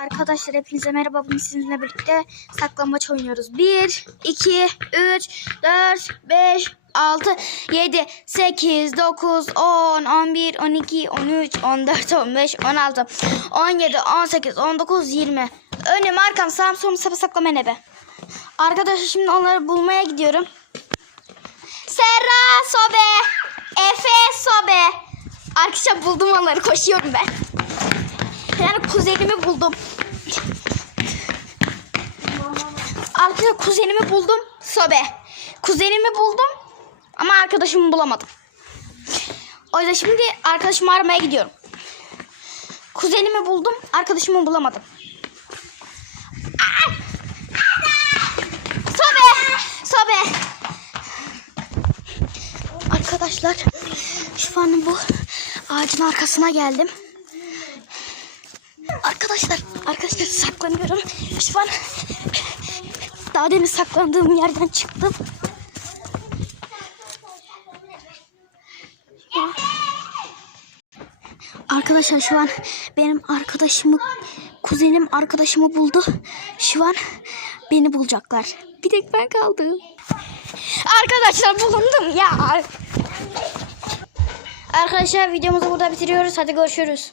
Arkadaşlar hepinize merhaba. Bugün sizinle birlikte saklambaç oynuyoruz. 1, 2, 3, 4, 5, 6, 7, 8, 9, 10, 11, 12, 13, 14, 15, 16, 17, 18, 19, 20. Önüm arkam sağım solum sapı saklama nebe. Arkadaşlar şimdi onları bulmaya gidiyorum. Serra Sobe. Efe Sobe. Arkadaşlar buldum onları koşuyorum ben. Yani kuzenimi buldum. Arkadaşlar kuzenimi buldum. Sobe. Kuzenimi buldum. Ama arkadaşımı bulamadım. O yüzden şimdi arkadaşımı aramaya gidiyorum. Kuzenimi buldum. Arkadaşımı bulamadım. Sobe. Sobe. Arkadaşlar şu an bu ağacın arkasına geldim. Arkadaşlar, arkadaşlar saklanıyorum. Şu an daha demin saklandığım yerden çıktım. Arkadaşlar şu an benim arkadaşımı, kuzenim arkadaşımı buldu. Şu an beni bulacaklar. Bir tek ben kaldım. Arkadaşlar bulundum ya. Arkadaşlar videomuzu burada bitiriyoruz. Hadi görüşürüz.